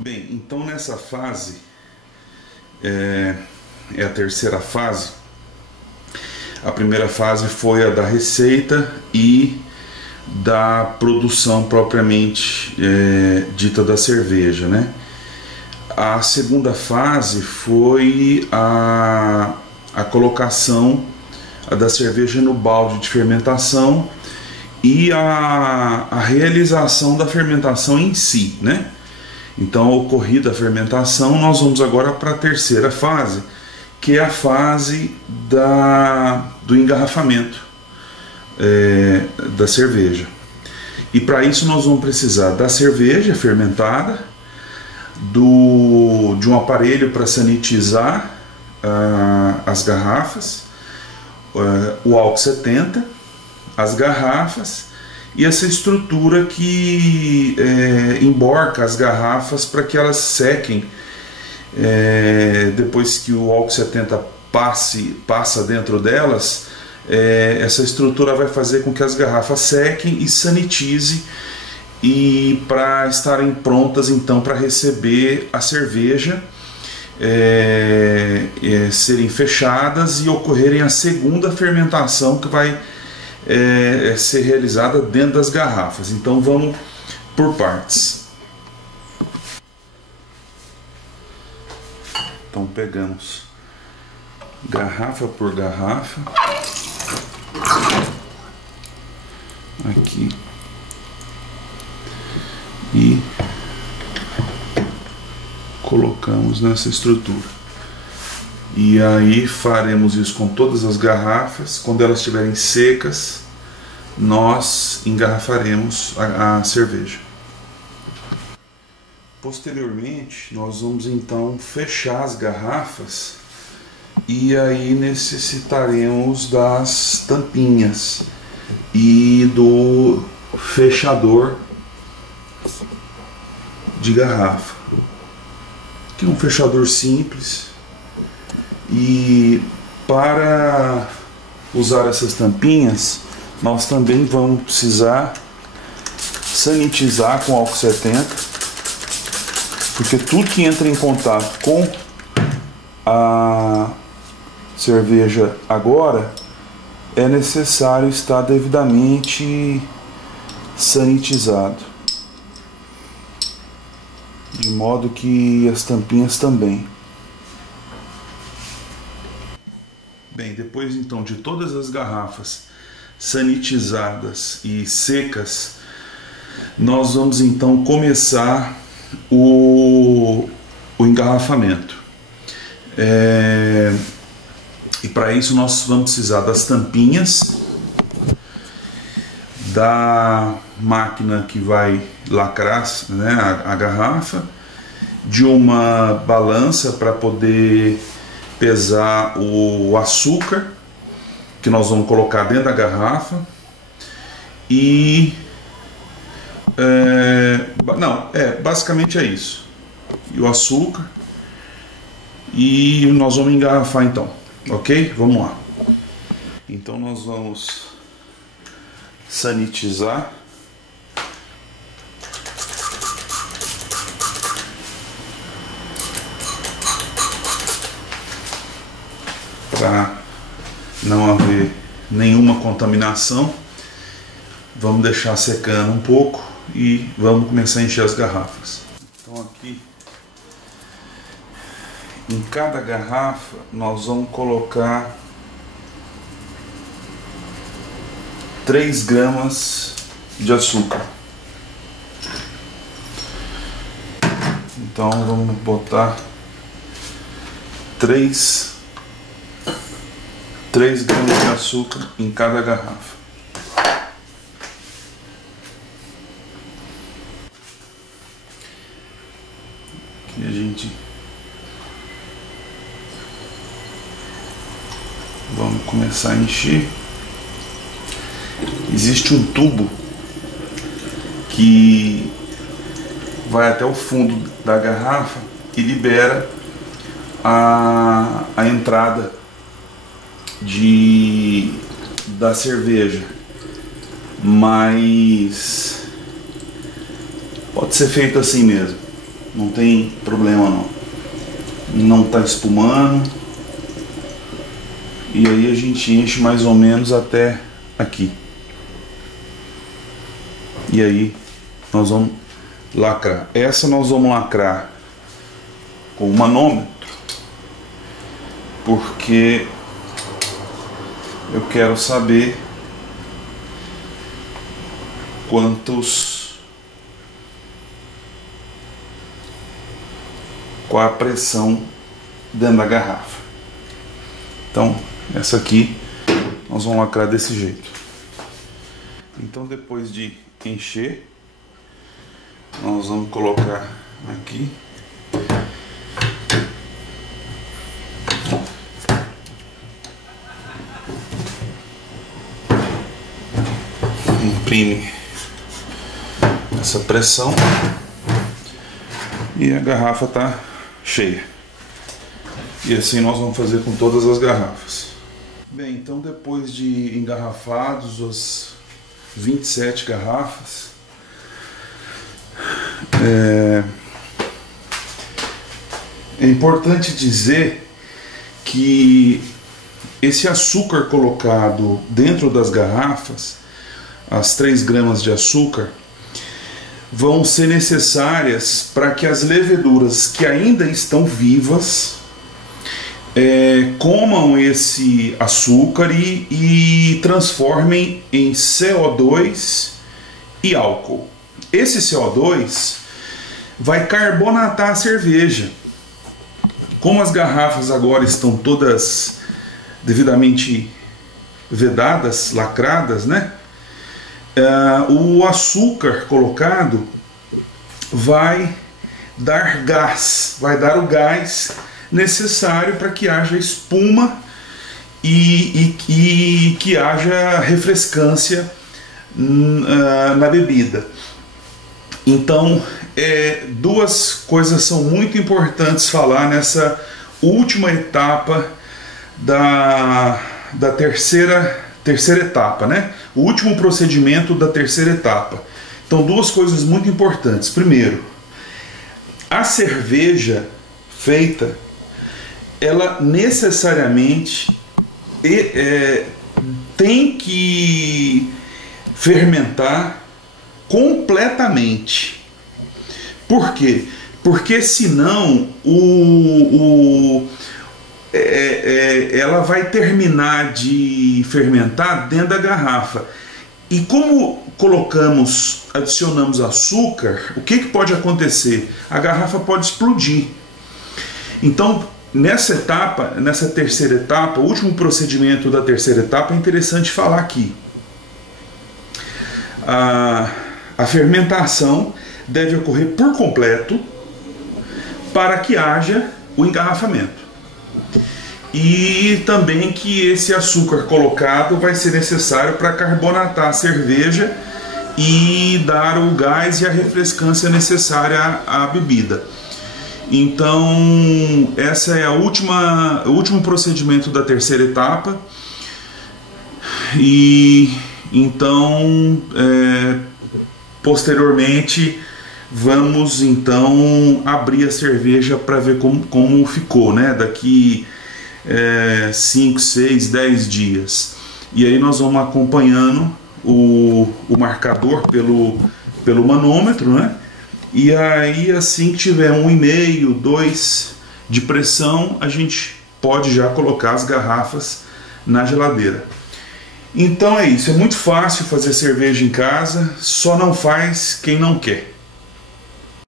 Bem, então nessa fase, é, é a terceira fase. A primeira fase foi a da receita e da produção propriamente dita da cerveja, né? A segunda fase foi a colocação da cerveja no balde de fermentação e a realização da fermentação em si, né? Então, ocorrida a fermentação, nós vamos agora para a terceira fase, que é a fase do engarrafamento da cerveja. E para isso nós vamos precisar da cerveja fermentada, de um aparelho para sanitizar as garrafas, o álcool 70, as garrafas e essa estrutura que emborca as garrafas para que elas sequem depois que o álcool 70 passa dentro delas. Essa estrutura vai fazer com que as garrafas sequem e sanitize, e para estarem prontas então para receber a cerveja, serem fechadas e ocorrerem a segunda fermentação que vai ser realizada dentro das garrafas. Então vamos por partes. Então pegamos garrafa por garrafa aqui e colocamos nessa estrutura. E aí faremos isso com todas as garrafas. Quando elas estiverem secas, nós engarrafaremos a cerveja. Posteriormente, nós vamos então fechar as garrafas, e aí necessitaremos das tampinhas e do fechador de garrafa, que é um fechador simples. E para usar essas tampinhas, nós também vamos precisar sanitizar com álcool 70, porque tudo que entra em contato com a cerveja agora é necessário estar devidamente sanitizado, de modo que as tampinhas também. Bem, depois então de todas as garrafas sanitizadas e secas, nós vamos então começar o engarrafamento. E para isso nós vamos precisar das tampinhas, da máquina que vai lacrar, né, a garrafa, de uma balança para poder pesar o açúcar que nós vamos colocar dentro da garrafa, e basicamente é isso, e o açúcar, e nós vamos engarrafar então, ok? Vamos lá. Então nós vamos sanitizar para não haver nenhuma contaminação. Vamos deixar secando um pouco e vamos começar a encher as garrafas. Então aqui em cada garrafa nós vamos colocar 3 gramas de açúcar. Então vamos botar 3 gramas de açúcar em cada garrafa. Aqui a gente vamos começar a encher. Existe um tubo que vai até o fundo da garrafa e libera a entrada da cerveja, mas pode ser feito assim mesmo. não tem problema não. Não está espumando. E aí a gente enche mais ou menos até aqui. E aí nós vamos lacrar. Essa nós vamos lacrar com o manômetro, porque eu quero saber qual a pressão dentro da garrafa. Então essa aqui nós vamos lacrar desse jeito. Então depois de encher, nós vamos colocar aqui. Imprime essa pressão e a garrafa está cheia. E assim nós vamos fazer com todas as garrafas. Bem, então depois de engarrafados as 27 garrafas, é importante dizer que esse açúcar colocado dentro das garrafas, as 3 gramas de açúcar, vão ser necessárias para que as leveduras que ainda estão vivas comam esse açúcar e transformem em CO2 e álcool. Esse CO2 vai carbonatar a cerveja. Como as garrafas agora estão todas devidamente vedadas, lacradas, né? O açúcar colocado vai dar gás, vai dar o gás necessário para que haja espuma e que haja refrescância na bebida. Então, duas coisas são muito importantes falar nessa última etapa da terceira etapa, né? O último procedimento da terceira etapa. Então, duas coisas muito importantes. Primeiro, a cerveja feita, ela necessariamente tem que fermentar completamente. Por quê? Porque senão ela vai terminar de fermentar dentro da garrafa. E como adicionamos açúcar, o que pode acontecer? A garrafa pode explodir. Então, nessa terceira etapa, o último procedimento da terceira etapa, é interessante falar aqui. A fermentação deve ocorrer por completo para que haja o engarrafamento. E também que esse açúcar colocado vai ser necessário para carbonatar a cerveja e dar o gás e a refrescância necessária à bebida. Então, essa é o último procedimento da terceira etapa. E então, posteriormente, vamos então abrir a cerveja para ver como ficou, né? Daqui 5, 6, 10 dias. E aí nós vamos acompanhando o marcador pelo manômetro, né? E aí, assim que tiver 1,5, 2 de pressão, a gente pode já colocar as garrafas na geladeira. Então é isso, é muito fácil fazer cerveja em casa, só não faz quem não quer.